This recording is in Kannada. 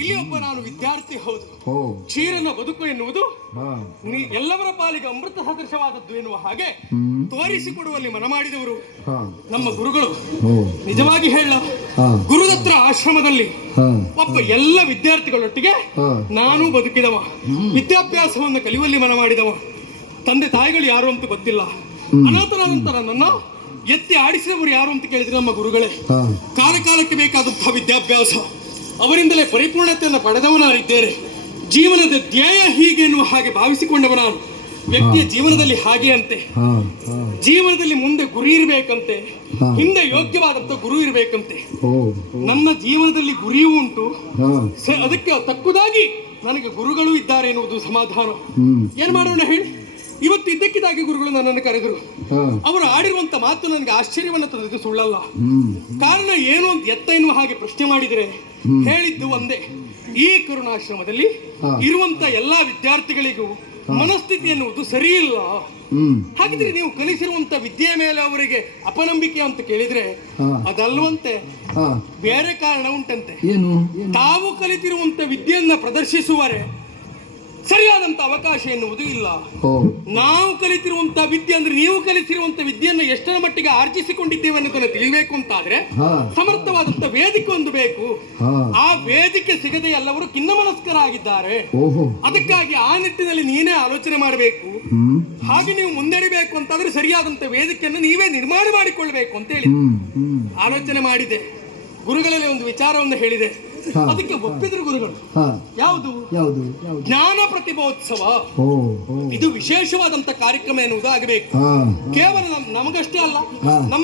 ಇಲ್ಲಿ ಒಬ್ಬ ನಾನು ವಿದ್ಯಾರ್ಥಿ ಹೌದು. ಚೀರನ ಕ್ಷೀರನ ಬದುಕು ಎನ್ನುವುದು ನೀ- ಎಲ್ಲವರ ಪಾಲಿಗೆ ಅಮೃತ ಸದೃಶವಾದದ್ದು ಎನ್ನುವ ಹಾಗೆ ತೋರಿಸಿಕೊಡುವಲ್ಲಿ ಮನ ಮಾಡಿದವರು ನಮ್ಮ ಗುರುಗಳು. ನಿಜವಾಗಿ ಹೇಳ ಗುರುದತ್ರ ಆಶ್ರಮದಲ್ಲಿ ಒಬ್ಬ ಎಲ್ಲ ವಿದ್ಯಾರ್ಥಿಗಳೊಟ್ಟಿಗೆ ನಾನು ಬದುಕಿದವ. ವಿದ್ಯಾಭ್ಯಾಸವನ್ನು ಕಲಿಯುವಲ್ಲಿ ಮನ ಮಾಡಿದವ ತಂದೆ ತಾಯಿಗಳು ಯಾರು ಅಂತ ಗೊತ್ತಿಲ್ಲ. ಅನಾಥನಾದಂತ ನನ್ನನ್ನು ಎತ್ತಿ ಆಡಿಸಿದವರು ಯಾರು ಅಂತ ಕೇಳಿದ್ರೆ ನಮ್ಮ ಗುರುಗಳೇ. ಕಾಲಕಾಲಕ್ಕೆ ಕಾಲ ಕಾಲಕ್ಕೆ ಬೇಕಾದಂತಹ ವಿದ್ಯಾಭ್ಯಾಸ. ಅವರಿಂದಲೇ ಪರಿಪೂರ್ಣತೆಯನ್ನು ಪಡೆದವನಾಗಿದ್ದೇನೆ. ಜೀವನದ ಧ್ಯೇಯ ಹೀಗೆ ಎನ್ನುವ ಹಾಗೆ ಭಾವಿಸಿಕೊಂಡವ ನಾನು ವ್ಯಕ್ತಿಯ ಜೀವನದಲ್ಲಿ ಹಾಗೆ ಅಂತೆ. ಜೀವನದಲ್ಲಿ ಮುಂದೆ ಗುರಿ ಇರಬೇಕಂತೆ. ಹಿಂದೆ ಯೋಗ್ಯವಾದಂತ ಗುರು ಇರಬೇಕಂತೆ. ನನ್ನ ಜೀವನದಲ್ಲಿ ಗುರಿಯೂ ಉಂಟು. ಅದಕ್ಕೆ ತಕ್ಕುದಾಗಿ ನನಗೆ ಗುರುಗಳು ಇದ್ದಾರೆ ಎನ್ನುವುದು ಸಮಾಧಾನ ಏನ್ ಮಾಡೋಣ ಹೇಳಿ? ಇವತ್ತು ಇದ್ದಕ್ಕಿದ್ದಾಗಿ ಗುರುಗಳು ನನ್ನನ್ನು ಕರೆದರು. ಅವರು ಆಡಿರುವಂತ ಮಾತು ನನಗೆ ಆಶ್ಚರ್ಯವನ್ನು ತಂದಿದ್ದು ಸುಳ್ಳಲ್ಲ. ಕಾರಣ ಏನು ಅಂತ ಎತ್ತ ಎನ್ನುವ ಹಾಗೆ ಪ್ರಶ್ನೆ ಮಾಡಿದರೆ ಹೇಳಿದ್ದು ಒಂದೇ. ಈ ಕರುಣಾಶ್ರಮದಲ್ಲಿ ಇರುವಂತ ಎಲ್ಲಾ ವಿದ್ಯಾರ್ಥಿಗಳಿಗೂ ಮನಸ್ಥಿತಿ ಎನ್ನುವುದು ಸರಿ ಇಲ್ಲ ಹಾಗಿದ್ರೆ ನೀವು ಕಲಿಸಿರುವಂತ ವಿದ್ಯೆ ಮೇಲೆ ಅವರಿಗೆ ಅಪನಂಬಿಕೆ ಅಂತ ಕೇಳಿದ್ರೆ. ಅದಲ್ವಂತೆ ಬೇರೆ ಕಾರಣ ಉಂಟಂತೆ. ತಾವು ಕಲಿತಿರುವಂತ ವಿದ್ಯೆಯನ್ನ ಪ್ರದರ್ಶಿಸುವರೆ ಸರಿಯಾದಂತ ಅವಕಾಶ ಎನ್ನುವುದು ಇಲ್ಲ. ನಾವು ಕಲಿತಿರುವಂತಹ ವಿದ್ಯೆ ಅಂದ್ರೆ ನೀವು ಕಲಿತಿರುವಂತ ವಿದ್ಯೆಯನ್ನು ಎಷ್ಟರ ಮಟ್ಟಿಗೆ ಆರ್ಜಿಸಿಕೊಂಡಿದ್ದೇವೆ ಅನ್ನೋದನ್ನ ತಿಳಿಬೇಕು ಅಂತಾದ್ರೆ ಸಮರ್ಥವಾದಂತ ವೇದಿಕೆ ಒಂದು ಬೇಕು. ಆ ವೇದಿಕೆ ಸಿಗದೆ ಎಲ್ಲವರು ಖಿನ್ನಮನಸ್ಕರಾಗಿದ್ದಾರೆ ಮನಸ್ಕರಾಗಿದ್ದಾರೆ ಅದಕ್ಕಾಗಿ ಆ ನಿಟ್ಟಿನಲ್ಲಿ ನೀನೇ ಆಲೋಚನೆ ಮಾಡಬೇಕು. ಹಾಗೆ ನೀವು ಮುನ್ನಡಿಬೇಕು ಅಂತಾದ್ರೆ ಸರಿಯಾದಂತ ವೇದಿಕೆಯನ್ನು ನೀವೇ ನಿರ್ಮಾಣ ಮಾಡಿಕೊಳ್ಬೇಕು ಅಂತ ಹೇಳಿ. ಆಲೋಚನೆ ಮಾಡಿದೆ. ಗುರುಗಳಲ್ಲಿ ಒಂದು ವಿಚಾರವನ್ನು ಹೇಳಿದೆ. ಅದಕ್ಕೆ ಒಪ್ಪಿದ್ರು ಗುರುಗಳು. ಯಾವುದು? ಯಾವುದು? ಜ್ಞಾನ ಪ್ರತಿಭೋತ್ಸವ. ಇದು ವಿಶೇಷವಾದಂತ ಕಾರ್ಯಕ್ರಮ ಎನ್ನುವುದು ಆಗಬೇಕು ಕೇವಲ ನಮ್- ನಮಗಷ್ಟೇ ಅಲ್ಲ. ನಮ್ಮ